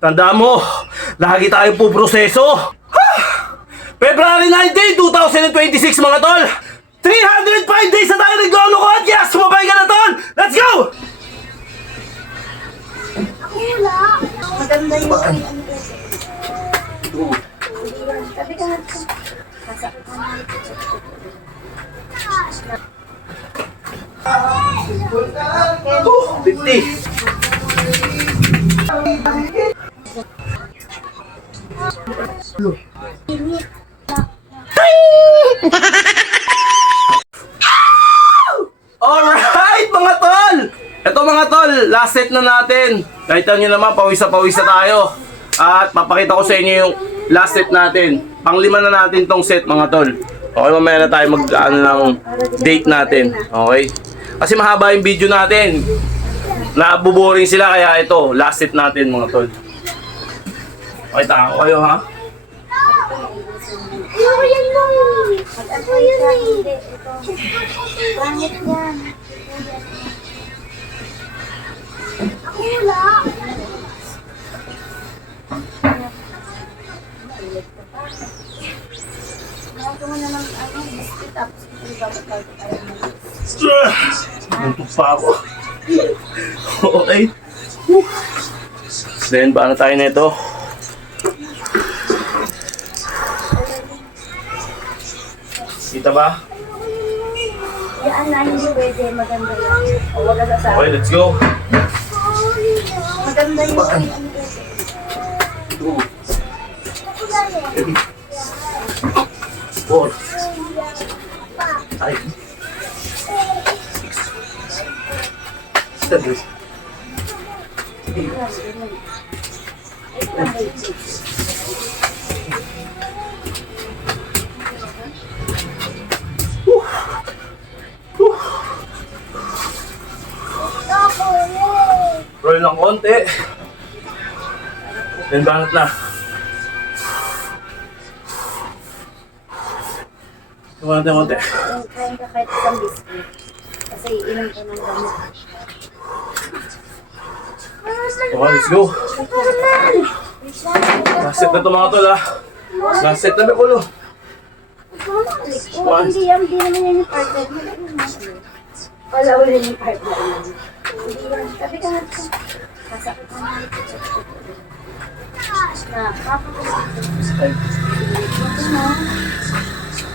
Tandaan mo, lagi tayo po proseso. February 19, 2026 mga tol. 305 days na tayo naglolokot. Yes, sumabay ka na tol. Let's go! Wala. Maganda yung ano sabi ka nga. Kasakit mo na. 50. Alright mga tol! Ito mga tol, last set na natin. Nakita nyo naman, pawis na tayo. At papakita ko sa inyo yung last set natin. Panglima na natin tong set mga tol. Okay, mamaya na tayo ng date natin. Okay? Kasi mahaba yung video natin. Nabuboring sila, kaya ito, last set natin mga tol. Okay, taka ko kayo ha? Ano yan mo? Ano yan eh? Pangit yan. Ako wala. Nakato mo na ng biscuit tapos ibabagay ko tayo mo. Nantok pa ako. Okay. Then, paano tayo nito? Kita ba? Yan na, hindi pwede. Maganda yan. O, wag ka sasabi. Okay, let's go. Maganda yung ano. 2, 4, 5, 6, 7. Roll ng konti. Then banat na. Konti. Kain ka kahit isang biscuit. Kasi iinom ko ng gamot. Okay, let's go. Last set na ito mga tol ha. Last set na ba ulo? Hindi yan, hindi naman yan yung partner. Wala yung partner. Hindi yan. Sabi ka nga, kasakit mo na. Na, papakulit.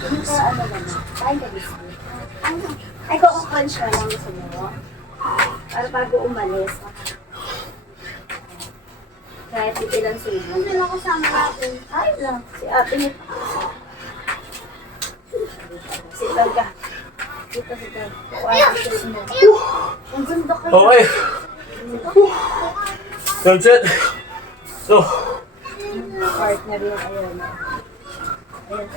Hindi ka ano ba na? Kain ka biscuit. Ay, crunch ka lang gusto mo. Para bago umalis. Kahit hindi lang sumo. Ano lang kasama natin? Ay lang. Si ate niya. Sit-down ka. Sit-down. Ang ganda kayo. Okay. Third set. So. Partner yung ayun. Ayun.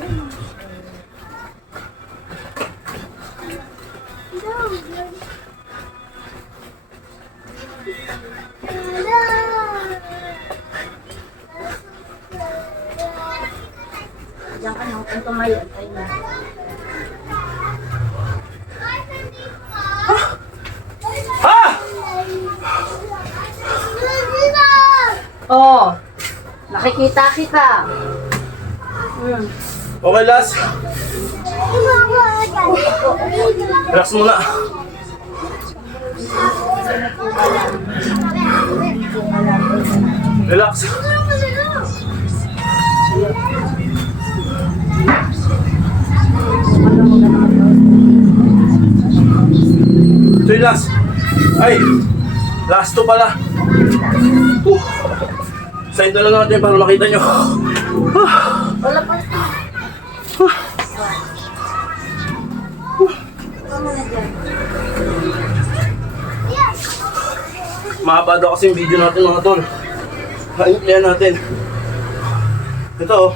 Diyan ka na, kung tumayo, tayo na. Ha! Oh, nakikita kita. Okay, last. Relax muna. Relax. Ito yung last. Ay, last to pala. Side na lang natin para makita nyo. Wala pa. Mahaba daw kasi yung video natin mga tol. Haimplihan natin. Ito oh.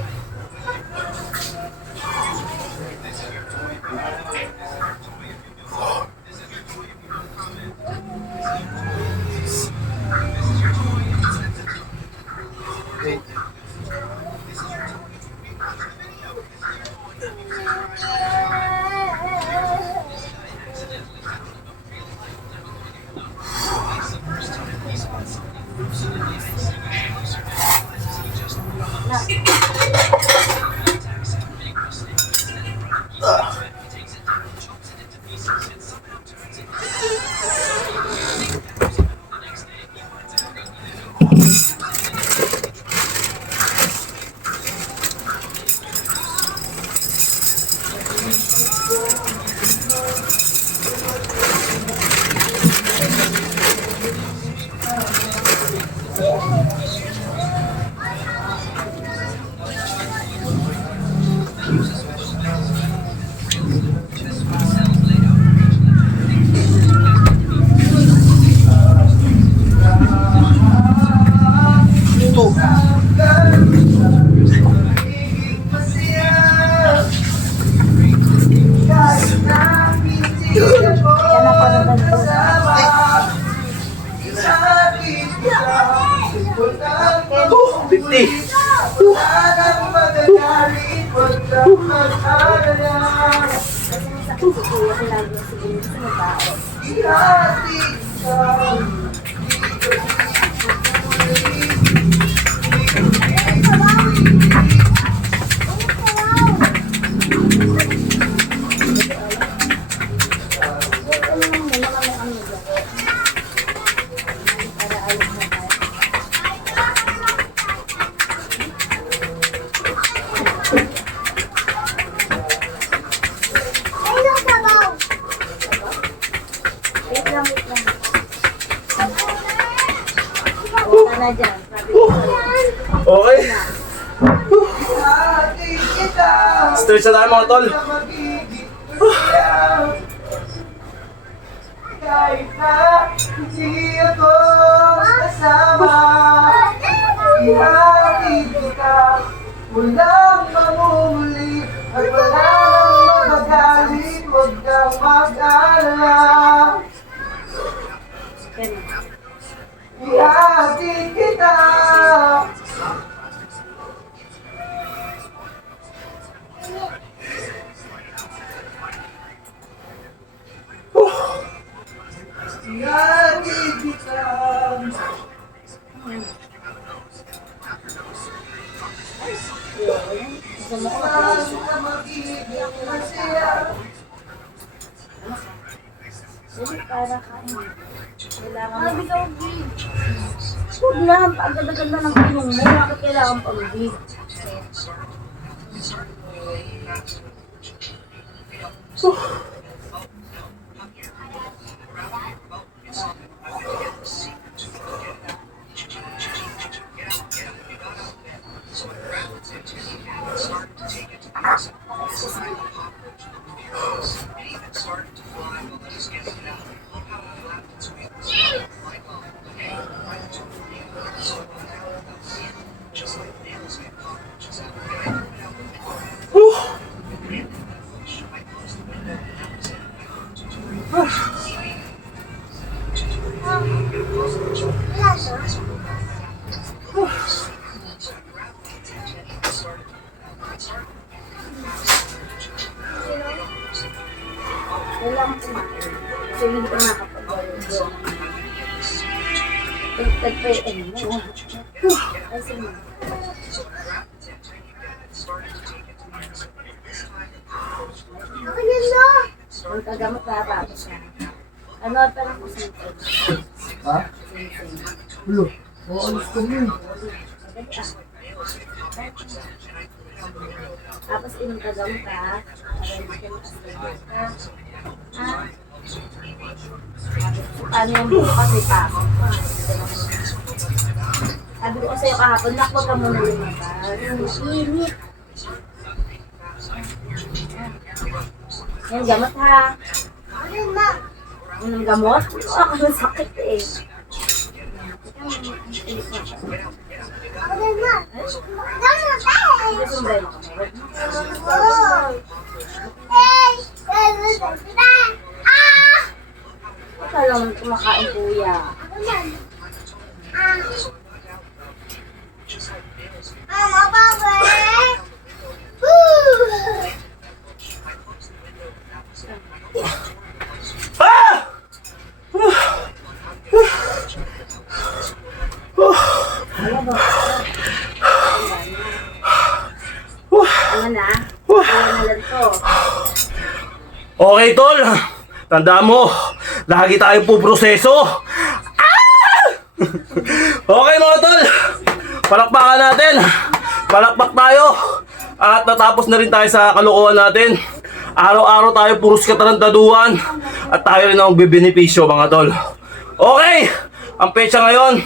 Kasi masakit si kuya, kailangan niya sabihin sa mga tao. Wait lang, wait lang. Punta na dyan. Okay. Stretch na tayo mga tol. Kahit na hindi ako kasama, ihatid kita, walang mamumuli at wala nang magagalit, huwag kang mag-alala. Ihatid kita. Ihatid kita. Saan ka magiging masaya? Para kain. Kailangan mo. Huwag na, agad-agad na ng pinong mo. Bakit kailangan pag-big? Kailangan kumain. Kasi hindi ka nakapag-gawin. Tagpayin mo. Ay, sige. Ako yan na! Ang kagamot na tapos siya. Ano pa lang po sinipin? Ha? Ulo, maalis kami. Tapos inom ka gamot ka. Paano yung bukas may pasok pa? Sabi ko sa'yo kahapon, huwag ka muna lumabas. Init. Yan, gamot ha. Anong gamot? Ako na sakit eh. Akala mo kumakain kuya. Ah! Ano na? Ano na lang to? Okay tol, tandaan mo, lagi tayo po proseso. Ah! Okay mga tol, palakpakan natin. Palakpak tayo. At natapos na rin tayo sa kalokohan natin. Araw-araw tayo puros katarantaduhan. At tayo rin ang bebenepisyo mga tol. Okay, ang petsa ngayon,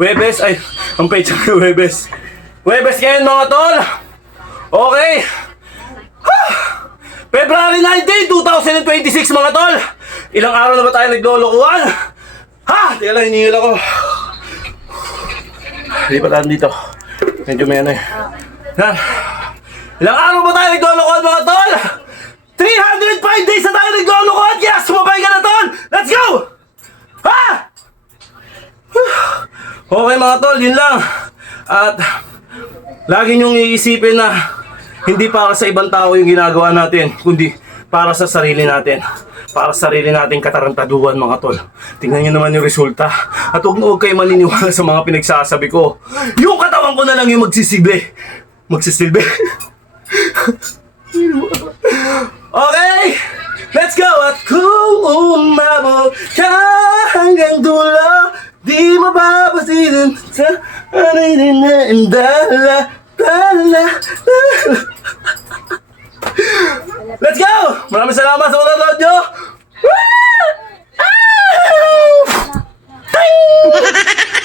Webes, ay, ang petsa ngayon, Webes. Webes ngayon mga tol. Okay. February 19, 2026 mga tol. Ilang araw na ba tayo naglolokohan? Ha! Teka lang, hinihil ako. Lipat natin dito. Medyo may ano eh. Yan. Ilang araw ba tayo naglolokohan mga tol? 305 days na tayo naglolokohan! Yes! Sumabay ka na tol! Let's go! Ha! Okay mga tol, yun lang. At Lagi niyong iisipin na hindi para sa ibang tao yung ginagawa natin, kundi para sa sarili natin. Para sa sarili nating katarantaduhan, mga tol. Tingnan niyo naman yung resulta. At huwag kayo maniniwala sa mga pinagsasabi ko. Yung katawan ko na lang yung magsisilbi. Magsisilbi. Okay! Let's go! At kung umabot ka hanggang dulo, di mababasitin sa anay na indala. Let's go! Maraming salamat sa mga nanonood nyo! Woo! Ah! Ting!